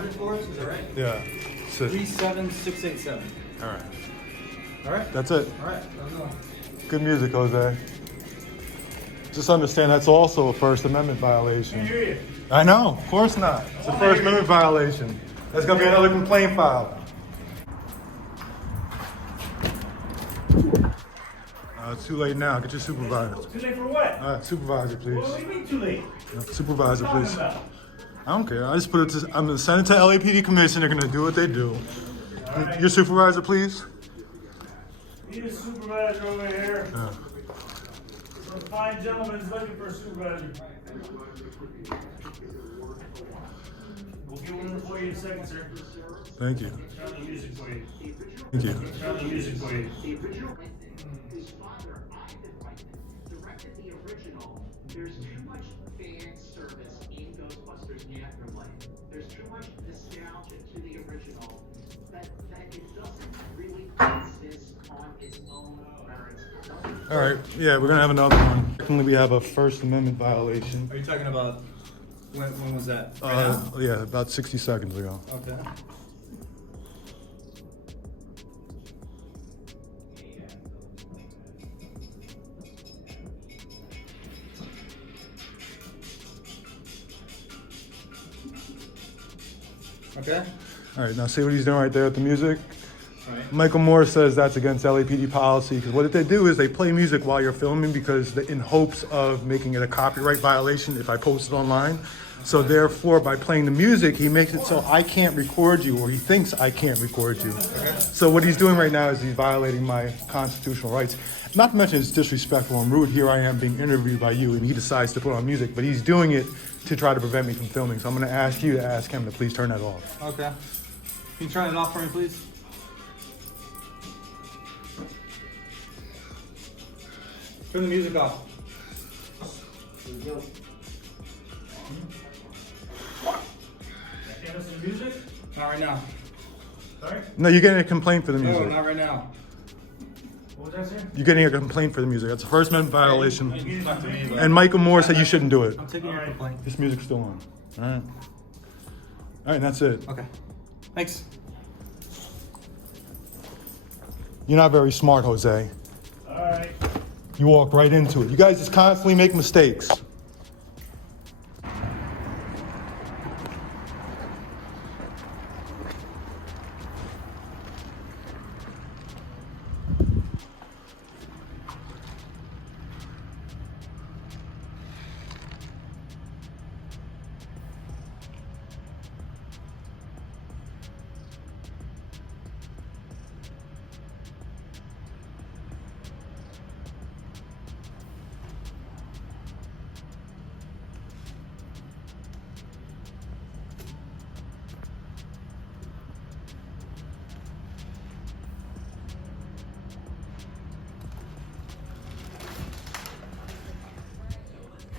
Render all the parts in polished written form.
100 for us, is that right? Yeah. 37687. All right. All right. That's it. All right. Let me know. Good music, Jose. Just understand that's also a First Amendment violation. Can't hear you. I know, of course not. It's a First Amendment violation. That's gonna be another complaint filed. It's too late now. Get your supervisor. Too late for what? Supervisor, please. What do you mean too late? Supervisor, What are you please. talking I don't care. I just put it to. I'm gonna send it to LAPD Commission. They're gonna do what they do. Right. Your supervisor, please. Need a supervisor over here. Yeah. Some fine gentleman is looking for a supervisor. We'll get one for you in a second, sir. Thank you. Turn the music for you. Thank you. Turn the music for you. Whose father, Ivan Reitman, directed the original. There's too much fan service in Ghostbusters Afterlife. There's too much nostalgia to the original that it doesn't really exist on its own merits. All right. Yeah, we're gonna have another one. Secondly, we have a First Amendment violation. Are you talking about when was that? Right now? Yeah, about 60 seconds ago. Okay. Okay. All right. Now see what he's doing right there with the music. All right. Michael Moore says that's against LAPD policy because what they do is they play music while you're filming because in hopes of making it a copyright violation if I post it online. So therefore, by playing the music, he makes it so I can't record you, or he thinks I can't record you. So what he's doing right now is he's violating my constitutional rights. Not to mention it's disrespectful and rude. Here I am being interviewed by you, and he decides to put on music, but he's doing it to try to prevent me from filming. So I'm going to ask you to ask him to please turn that off. Okay. Can you turn it off for me, please? Turn the music off. Can't listen to music? Not right now. Sorry? No, you're getting a complaint for the music. No, not right now. What was that, sir? You're getting a complaint for the music. That's a First Amendment violation. You talk to me, but And Michael Moore said you shouldn't do it. I'm taking your complaint. This music's still on. All right. All right, that's it. Okay. Thanks. You're not very smart, Jose. All right. You walked right into it. You guys just constantly make mistakes.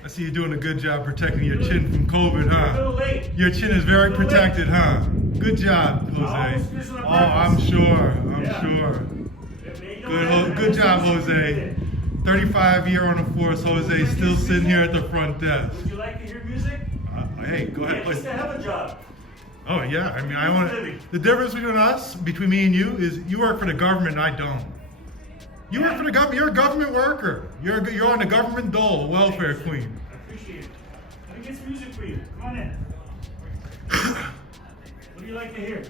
I see you're doing a good job protecting your chin from COVID, A little huh? late. Your chin is very protected, huh? Good job, Jose. Oh, I'm sure. I'm sure. Good job, Jose. 35-year on the force, Jose, still sitting here at the front desk. Would you like to hear music? Hey, go ahead, Yeah, please. just to have a job. Oh yeah, I mean, I want the difference between me and you is you work for the government and I don't. You work for the government. You're a government worker. You're on the government dole, a welfare queen. I appreciate it. Let me get some music for you. Come on in. What do you like to hear?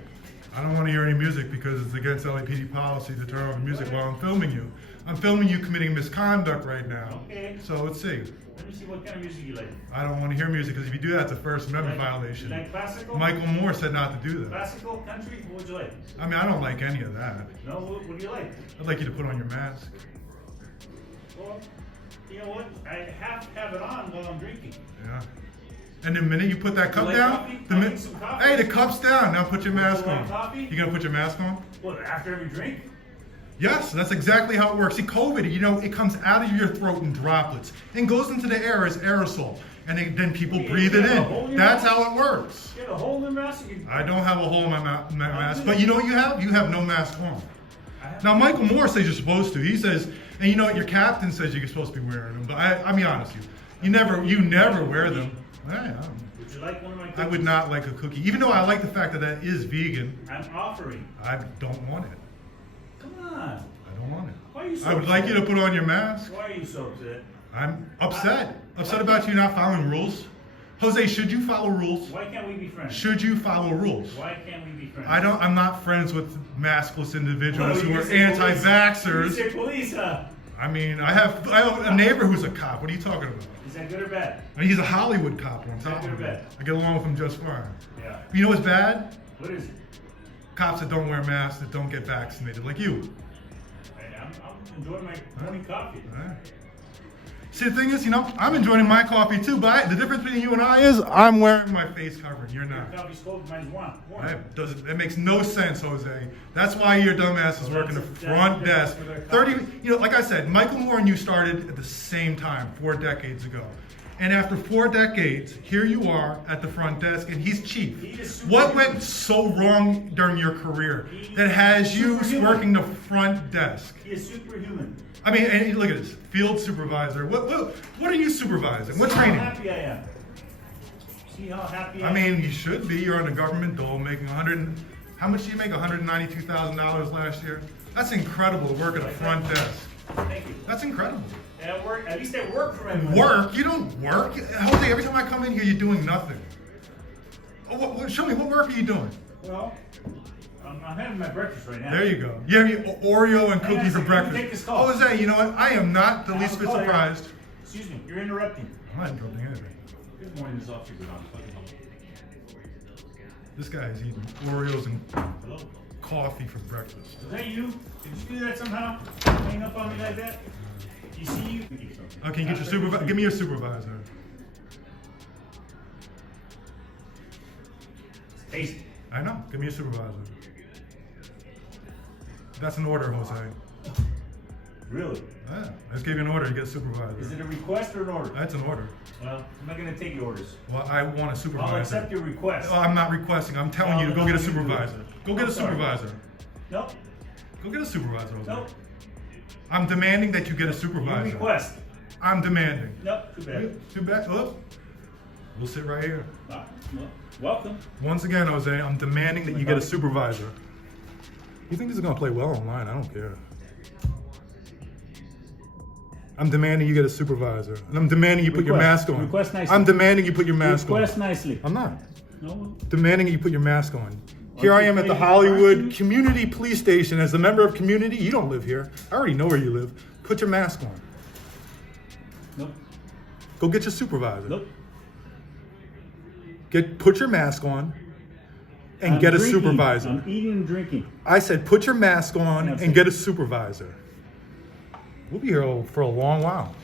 I don't want to hear any music because it's against LAPD policy to turn off music while I'm filming you. I'm filming you committing misconduct right now. Okay. So let's see. Let me see what kind of music you like. I don't want to hear music because if you do that, it's a First Amendment violation. You like classical? Michael Moore said not to do that. Classical, country, what would you like? I mean, I don't like any of that. No, what do you like? I'd like you to put on your mask. Well, you know what? I have to have it on while I'm drinking. Yeah. And the minute you put that cup like down, coffee? the I'll minute, get some coffee. hey, the cup's down. Now put your mask like on. coffee? You gonna put your mask on? What, after every drink? Yes, that's exactly how it works. See, COVID, you know, it comes out of your throat in droplets and goes into the air as aerosol. And then people breathe it in. That's how it works. You have a hole in the mask? I don't have a hole in my mask. But you know what you have? You have no mask on. Now, Michael Moore says you're supposed to. He says, and you know what? Your captain says you're supposed to be wearing them. But I mean, honestly, You never wear them. Yeah, Would you like one of my cookies? I would not like a cookie, even though I like the fact that that is vegan. I'm offering. I don't want it. Come on. I don't want it. Why are you so I would like you to put on your mask. Why are you so upset? I'm upset. Upset about you not following rules. Jose, should you follow rules? Why can't we be friends? Should you follow rules? Why can't we be friends? I'm not friends with maskless individuals Well, who you are say police. You anti-vaxxers. say police, huh? I mean, I have a neighbor who's a cop. What are you talking about? Is that good or bad? I mean, he's a Hollywood cop on Is top that good of or it. bad? I get along with him just fine. Yeah. You know what's bad? What is it? Cops that don't wear masks, that don't get vaccinated, like you. Hey, I'm enjoying my morning coffee. All right. See, the thing is, I'm enjoying my coffee too, but the difference between you and I is I'm wearing my face covering. You're Your not. coffee's cold, mine's warm. That makes no sense, Jose. That's why your dumbass is working the front desk. 30, like I said, Michael Moore and you started at the same time 4 decades ago. And after 4 decades, here you are at the front desk, and he's chief. What went so wrong during your career that has you working the front desk? He is superhuman. I mean, and look at this, field supervisor. What are you supervising? What training? See how happy I am. See how happy I am? I mean, you should be. You're on the government dole making how much did you make? $192,000 last year? That's incredible to work at the front desk. Thank you. That's incredible. At least I work for everyone. Work? You don't work? Jose, every time I come in here, you're doing nothing. Show me, what work are you doing? Well, I'm having my breakfast right now. There you go. You have your Oreo and Hang on cookie a for second, let me breakfast. take this call. Jose, you know what? I am not the least bit I'll call you. surprised. Excuse me, you're interrupting. I'm not interrupting anything. Good morning, Ms. Officer. This guy is eating Oreos and Hello? coffee for breakfast. Was that you? Did you do that somehow? Hang up on me like that? You see you? Okay, get your supervisor. Give me your supervisor. It's tasty. I know. Give me a supervisor. That's an order, Jose. Really? Yeah, I just gave you an order. You get a supervisor. Is it a request or an order? That's an order. Well, I'm not going to take your orders. Well, I want a supervisor. I'll accept your request. Oh, I'm not requesting. I'm telling you to go get a supervisor. Go get a Sorry. supervisor. Nope. Go get a supervisor, Jose. Nope. I'm demanding that you get a Your supervisor. request. I'm demanding. Nope. Too bad. Too bad. Look, we'll sit right here. Well, welcome. Once again, Jose, I'm demanding that you get a supervisor. You think this is gonna play well online? I don't care. I'm demanding you get a supervisor, and I'm demanding you put your mask on. Request nicely. I'm demanding you put your mask Request on. nicely. I'm not No. demanding you put your mask on. Here I am at the Hollywood Community Police Station as a member of community. You don't live here. I already know where you live. Put your mask on. Nope. Go get your supervisor. Nope. Put your mask on and I'm get a drinking. supervisor. I'm eating and drinking. I said put your mask on That's and it. get a supervisor. We'll be here for a long while.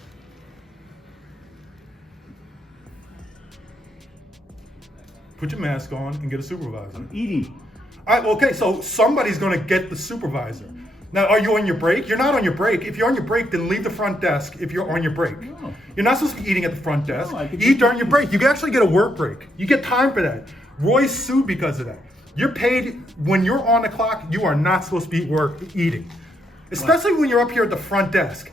Put your mask on and get a supervisor. I'm eating. Okay, so somebody's gonna get the supervisor. Now, are you on your break? You're not on your break. If you're on your break, then leave the front desk if you're on your break. No. You're not supposed to be eating at the front desk. No, I could Eat do- during your break. You can actually get a work break. You get time for that. Roy's sued because of that. You're paid when you're on the clock, you are not supposed to be eating. Especially when you're up here at the front desk.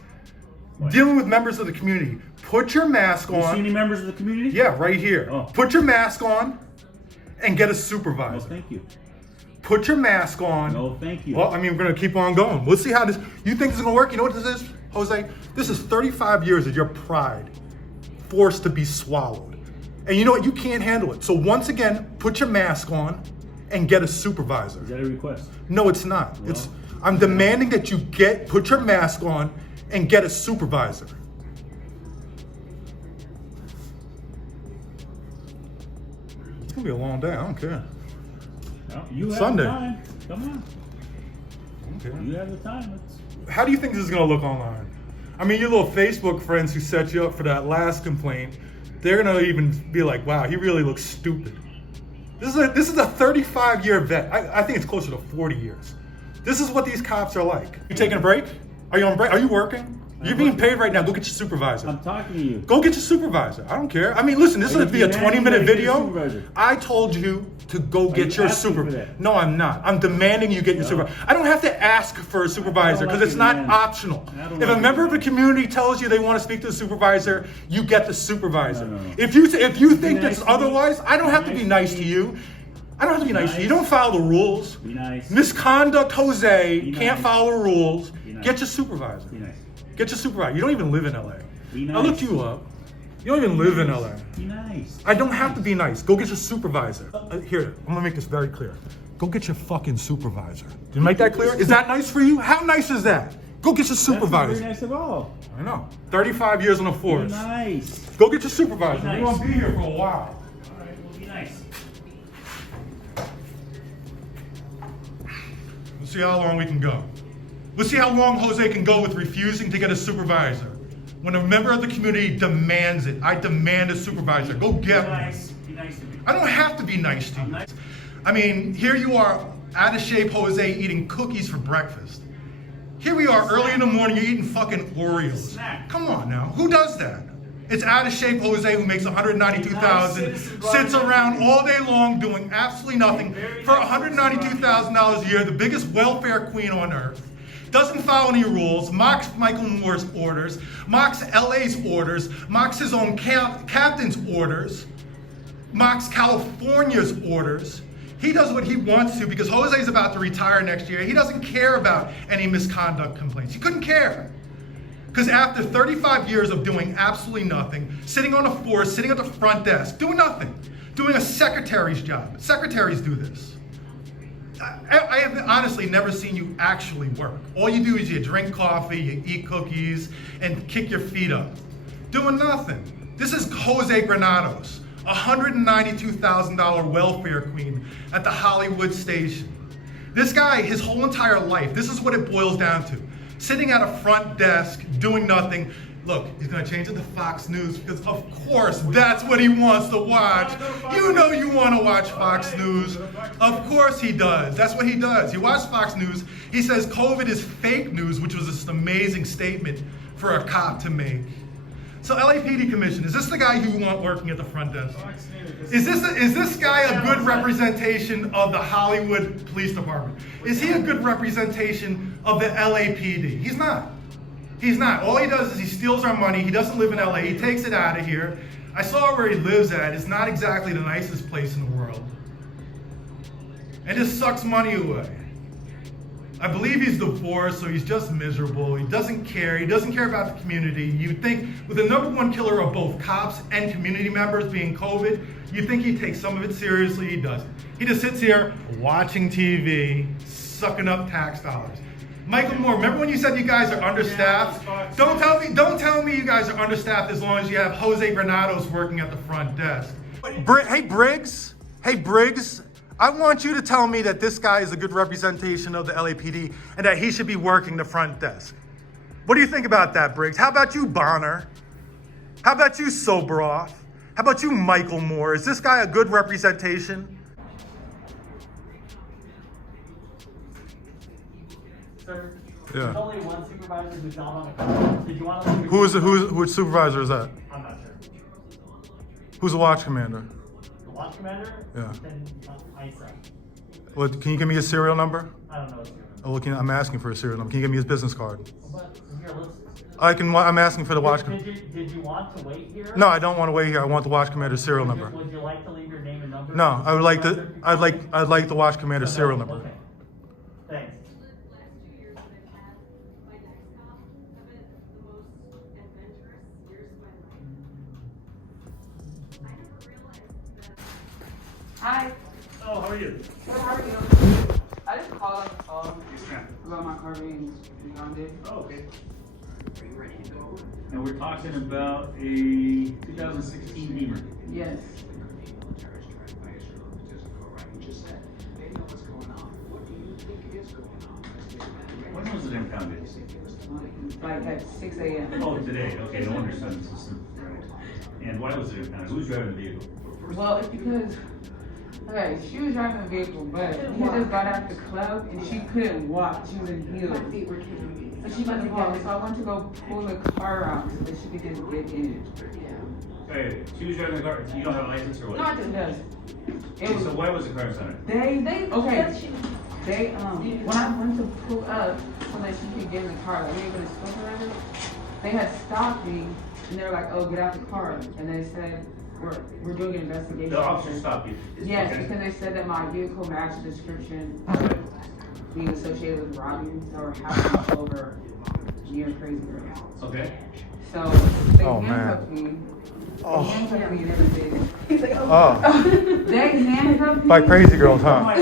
Dealing with members of the community. Put your mask You see on. any members of the community? Yeah, right here. Oh. Put your mask on and get a No, supervisor. thank you. Put your mask on. No, thank you. Well, I mean, we're going to keep on going. We'll see how this. You think this is going to work? You know what this is, Jose? This is 35 years of your pride forced to be swallowed. And you know what? You can't handle it. So once again, put your mask on and get a supervisor. Is that a request? No, it's not. I'm demanding that you put your mask on and get a supervisor. It's going to be a long day. I don't care. No, you have Sunday. the time. Come on. Okay. You have the time. How do you think this is going to look online? I mean, your little Facebook friends who set you up for that last complaint, they're going to even be like, wow, he really looks stupid. This is a 35-year vet. I think it's closer to 40 years. This is what these cops are like. You taking a break? Are you on break? Are you working? You're being paid right now. Go get your supervisor. I'm talking to you. Go get your supervisor. I don't care. I mean, listen, this is going to be a 20-minute video. I told you to go get your supervisor. No, I'm not. I'm demanding you get your supervisor. I don't have to ask for a supervisor because it's not optional. If a member of the community tells you they want to speak to the supervisor, you get the supervisor. No. If you think that's otherwise, I don't have to be nice to you. I don't have to be nice to you. You don't follow the rules. Be nice. Misconduct Jose can't follow the rules. Nice. Get your supervisor. Be nice. Get your supervisor. You don't even live in LA. Be nice. I looked you up. You don't even live in LA. Be nice. I don't have to be nice. Go get your supervisor. Here, I'm gonna make this very clear. Go get your fucking supervisor. Did you make that clear? Is that nice for you? How nice is that? Go get your That's not supervisor. very nice at all. I know. 35 years on the Be force. nice. Go get your supervisor. Be nice. You're gonna be here for a while. All right, well, be nice. We'll see how long we can go. We'll see how long Jose can go with refusing to get a supervisor. When a member of the community demands it, I demand a supervisor. Go get one. Be nice to me. I don't have to be nice to you. nice. I mean, here you are, out of shape Jose, eating cookies for breakfast. Here we are, early in the morning, you're eating fucking Oreos. Snack. Come on now, who does that? It's out of shape Jose who makes $192,000, sits around all day long doing absolutely nothing for $192,000 a year, the biggest welfare queen on earth. Doesn't follow any rules, mocks Michael Moore's orders, mocks LA's orders, mocks his own captain's orders, mocks California's orders. He does what he wants to because Jose's about to retire next year. He doesn't care about any misconduct complaints. He couldn't care. Because after 35 years of doing absolutely nothing, sitting on a force, sitting at the front desk, doing nothing, doing a secretary's job. Secretaries do this. I have honestly never seen you actually work. All you do is you drink coffee, you eat cookies, and kick your feet up. Doing nothing. This is Jose Granados, $192,000 welfare queen at the Hollywood station. This guy, his whole entire life, this is what it boils down to. Sitting at a front desk, doing nothing. Look, he's gonna change it to Fox News because of course that's what he wants to watch. You know you wanna watch Fox News. Of course he does, that's what he does. He watches Fox News, he says COVID is fake news, which was just an amazing statement for a cop to make. So LAPD Commission, is this the guy you want working at the front desk? Is this guy a good representation of the Hollywood Police Department? Is he a good representation of the LAPD? He's not. He's not. All he does is he steals our money. He doesn't live in LA. He takes it out of here. I saw where he lives at. It's not exactly the nicest place in the world. And just sucks money away. I believe he's divorced, so he's just miserable. He doesn't care. He doesn't care about the community. You'd think with the #1 killer of both cops and community members being COVID, you'd think he'd take some of it seriously. He doesn't. He just sits here watching TV, sucking up tax dollars. Michael Moore, remember when you said you guys are understaffed? Don't tell me you guys are understaffed as long as you have Jose Granados working at the front desk. Hey Briggs, I want you to tell me that this guy is a good representation of the LAPD and that he should be working the front desk. What do you think about that, Briggs? How about you, Bonner? How about you, Sobroff? How about you, Michael Moore? Is this guy a good representation? Sir, Yeah. there's only one supervisor who's not on the call. Did you want to? Which supervisor is that? I'm not sure. Who's the watch commander? The watch commander? Yeah. Then Isa. Well, can you give me his serial number? I don't know his name. Oh, I'm asking for a serial number. Can you give me his business card? But here, let's. I'm asking for the watch commander. Did you want to wait here? No, I don't want to wait here. I want the watch commander's serial number. Would you like to leave your name and number? No, I would like the I'd like the watch commander's serial number. Okay. Thanks. Hi. Oh, how are you? Good, how are you? I just called on the phone about my car being grounded. Oh, okay. And we're talking about a 2016 Beamer. Yes. When was it impounded? Like at 6 a.m. Oh, today. Okay, no wonder sun system. Right. And why was it impounded? Who's driving the vehicle? Well, it's because, okay, she was driving the vehicle, but he just got out the club and she couldn't walk. She was in heels. My feet were killing me. So she went to go, so I went to go pull the car out so that she could just get in Hey, she was driving the car. You don't have a license or it. what? No, I just does. It So was, why was the car in center? when I went to pull up so that she could get in the car, like, we ain't gonna stop or whatever, they had stopped me and they were like, oh, get out the car. And they said, we're doing an investigation. The officer stopped you. Yes, Okay. because they said that my vehicle matched the description of being associated with robbing or having over near Crazy Girl. Okay. So they Oh, man. handcuffed me. They Oh. handcuffed me and everything. Oh, They handcuffed me. by crazy girls, huh?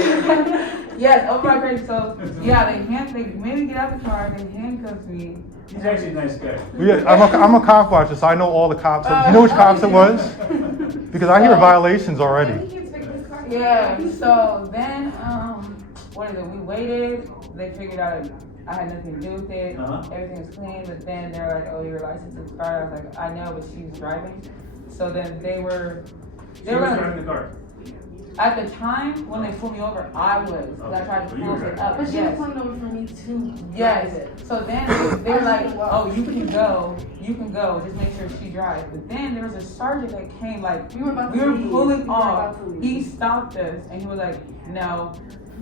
Yes, over my crazy. So yeah, they made me get out the car. They handcuffed me. He's actually a nice guy. Yeah, I'm a cop watcher, so I know all the cops. Do you know which cops it was? Because I hear violations already. Yeah. So then, what is it? We waited. They figured out I had nothing to do with it. Uh-huh. Everything was clean. But then they're like, "Oh, your license expired." I was like, "I know," but she was driving. So then they were She was driving the car. at the time when they pulled me over, I was. 'Cause I tried to Okay. pull So you it were up. But she Yes. was pulling over for me too. Yes. So then they were like, "Oh, you can go. Just make sure she drives." But then there was a sergeant that came, like, We were about we to were leave. pulling We were off. about to leave. He stopped us and he was like, "No,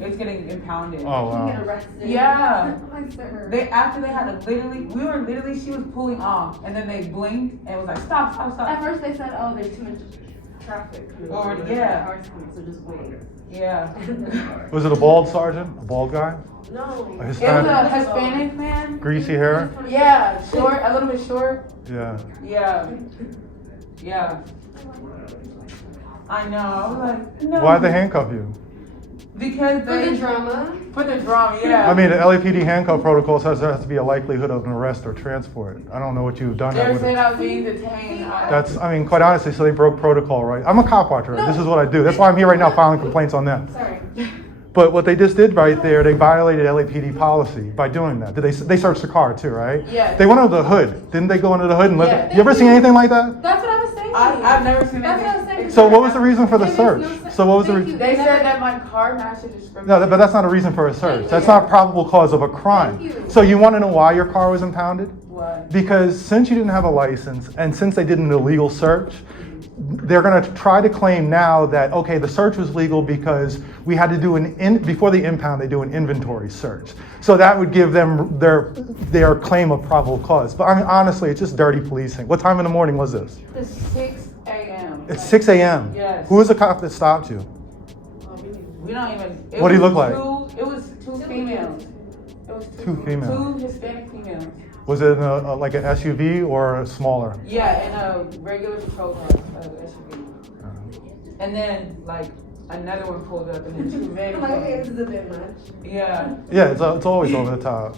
it's getting impounded." Oh, You get wow. arrested. Yeah. Like, sir. After they had to literally, she was pulling off, and then they blinked and was like, "Stop, stop, At stop." first they said, oh, there's too much traffic. Or, There's yeah. cars coming, so just wait. Yeah. Was it a bald sergeant? A bald guy? No. A It was Hispanic? a Hispanic man. Greasy hair? Yeah, short, a little bit short. Yeah. Yeah. Yeah. I know. I was like, no. Why'd they handcuff you? Because For they the drama. For the drama, yeah. I mean, the LAPD handcuff protocol says there has to be a likelihood of an arrest or transport. I don't know what you've done. They that were with saying it. I was being detained. That's, I mean, quite honestly, so they broke protocol, right? I'm a cop watcher. This is what I do. That's why I'm here right now filing complaints on them. Sorry. But what they just did right there, they violated LAPD policy by doing that. They searched the car too, right? Yeah. They went under the hood. Didn't they go under the hood and let Yeah. you ever seen anything like that? That's what I was saying. I've never seen That's anything. what I was saying. So what was the reason for the It makes search? no sense. So what was the Thank reason? you. They never- said that my car matched the description. No, but that's not a reason for a search. That's not probable cause of a crime. Thank you. So you want to know why your car was impounded? What? Because since you didn't have a license and since they did an illegal search, they're going to try to claim now that, okay, the search was legal because we had to do before the impound, they do an inventory search. So that would give them their claim of probable cause. But I mean, honestly, it's just dirty policing. What time in the morning was this? It's 6 a.m. It's 6 a.m. Yes. Who was the cop that stopped you? We don't even. What do you look like? It was two females. It was Two females. Two Hispanic females. Was it like an SUV or a smaller? Yeah, in a regular patrol car, SUV. And then like another one pulled up, and then two men. I'm like, okay, this is a bit much. Yeah. Yeah, it's always over the top.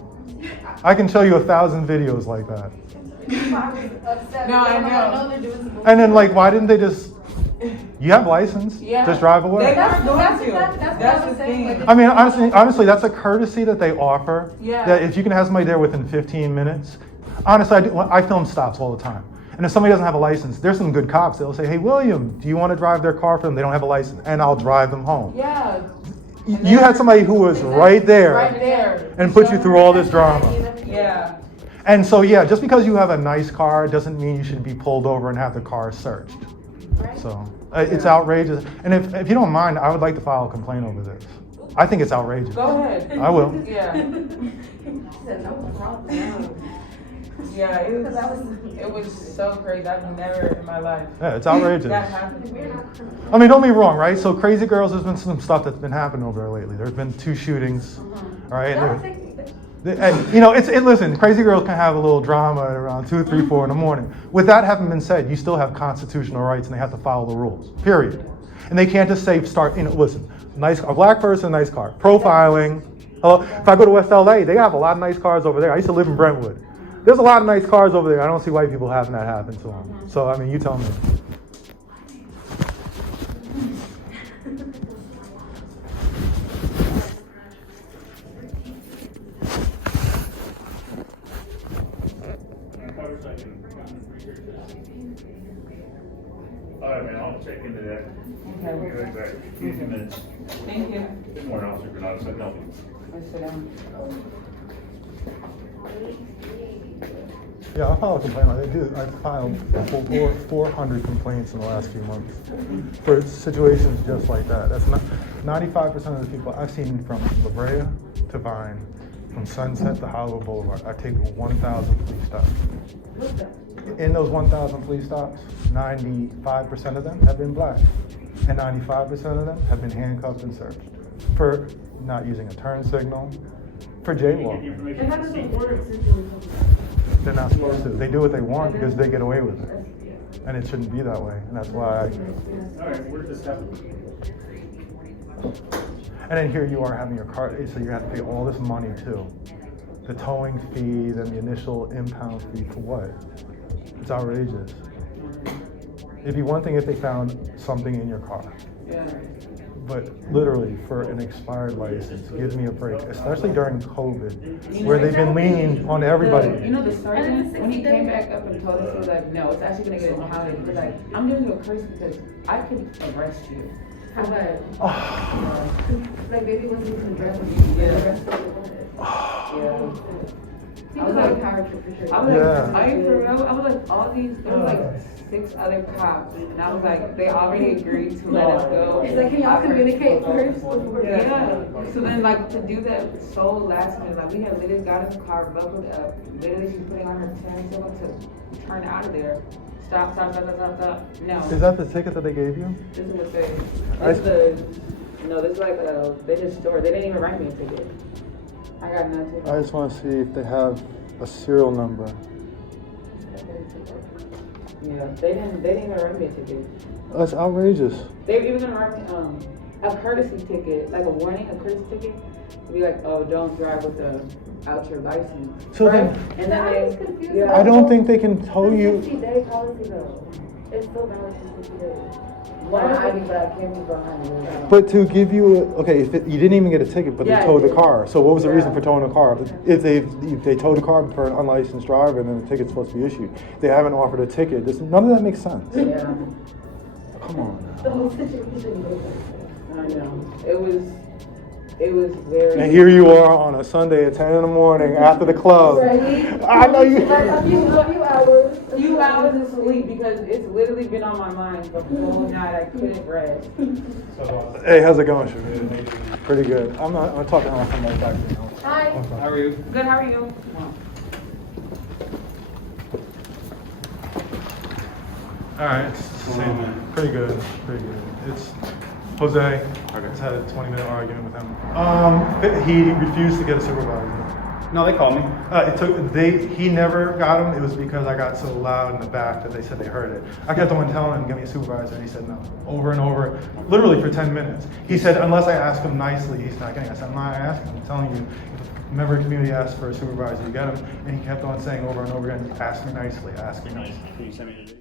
I can show you 1,000 videos like that. I was upset. No, I I'm like, know. they're doing some And then like, why didn't they just? You have license. Yeah. Just drive away. They That's- weren't that's going to. exactly- that's what That's I was the saying, thing. like, I mean, honestly, that's a courtesy that they offer. Yeah. That if you can have somebody there within 15 minutes. Honestly, I film stops all the time. And if somebody doesn't have a license, there's some good cops. They'll say, hey, William, do you want to drive their car for them? They don't have a license. And I'll drive them home. Yeah. You had somebody who was right there Right there. and put you through all this drama. Yeah. And so, yeah, just because you have a nice car doesn't mean you should be pulled over and have the car searched. So it's outrageous. And if you don't mind, I would like to file a complaint over this. I think it's outrageous. Go ahead. I will. Yeah. She said, no problem. Yeah. It was so crazy. I've never in my life. Yeah, it's outrageous. That happened to me. I mean, don't be wrong, right? So Crazy Girls, there's been some stuff that's been happening over there lately. There's been 2 shootings, all right? And you know, listen, Crazy Girls can have a little drama at around 2, 3, 4 in the morning. With that having been said, you still have constitutional rights and they have to follow the rules, period. And they can't just say, listen, a black person, nice car. Profiling. If I go to West LA, they have a lot of nice cars over there. I used to live in Brentwood. There's a lot of nice cars over there. I don't see white people having that happen to them. So, I mean, you tell me. All right, man, I'll check into that. I'll be right back. Give me a few minutes. Thank you. Good morning, Officer Granado. So help me. Let's sit down. Yeah, I'll file a complaint on it. I filed 400 complaints in the last few months for situations just like that. That's not 95% of the people I've seen from La Brea to Vine, from Sunset to Hollywood Boulevard. I take 1,000 police stops. In those 1,000 police stops, 95% of them have been black, and 95% of them have been handcuffed and searched for not using a turn signal, for jaywalking. And how does the border system? They're not supposed to. They do what they want because they get away with it. And it shouldn't be that way. And that's why. Alright, where did this happen? And then here you are having your car, so you have to pay all this money too. The towing fee, then the initial impound fee for what? It's outrageous. It'd be one thing if they found something in your car. Yeah. But literally, for an expired license, give me a break, especially during COVID, where they've been leaning on everybody. You know the sergeant, when he came back up and told us, he was like, no, it's actually gonna get impounded. He was like, I'm giving you a curse because I could arrest you. How bad? Like baby wasn't even dressed. Yeah. He was like a power trip for sure. I was like, Yeah. I ain't for real. I was like, all these, there was like 6 other cops, and I was like, they already agreed to let us go. He's like, can y'all communicate first before? Yeah. So then, like, to do that so last minute, like, we had literally got in the car, buckled up. Literally, she's putting on her turn signal to turn out of there. Stop. No. Is that the ticket that they gave you? This is what they. This is the. No, this is like they just stored. They didn't even write me a ticket. I got nothing. I just want to see if they have a serial number. Yeah, they didn't even write me a ticket. That's outrageous. They were even gonna write me a courtesy ticket, like a warning, a courtesy ticket, to be like, oh, don't drive without your license. So then, And then I was they, confused. yeah. I don't think they can tow you. 60-day policy though. It's still valid for 60 days. But I can't be behind you. But to give you you didn't even get a ticket, but Yeah, they towed I the did. car. So what was the reason Yeah. for towing the car? If they towed the car for an unlicensed driver, and then the ticket's supposed to be issued. They haven't offered a ticket. None of that makes sense. Yeah, Come on. The whole situation. I know. It was very. And here you are on a Sunday at 10 in the morning after the club. Right? I know you. Like a few hours. A few hours of sleep because it's literally been on my mind the whole night. I couldn't rest. Hey, how's it going, Shavir? Pretty good. I'm talking on my right back to you. Hi. How are you? Good, how are you? All right, it's the same. Pretty good. It's Jose. I just had a 20-minute argument with him. He refused to get a supervisor. No, they called me. He never got him. It was because I got so loud in the back that they said they heard it. I kept on telling him, "Give me a supervisor," and he said no, over and over, literally for 10 minutes. He said, "Unless I ask him nicely, he's not getting." I said, "I'm not asking. I'm telling you, if a member of the community asks for a supervisor, you get him." And he kept on saying over and over again, "Ask me nicely, ask me nicely." Can you send me the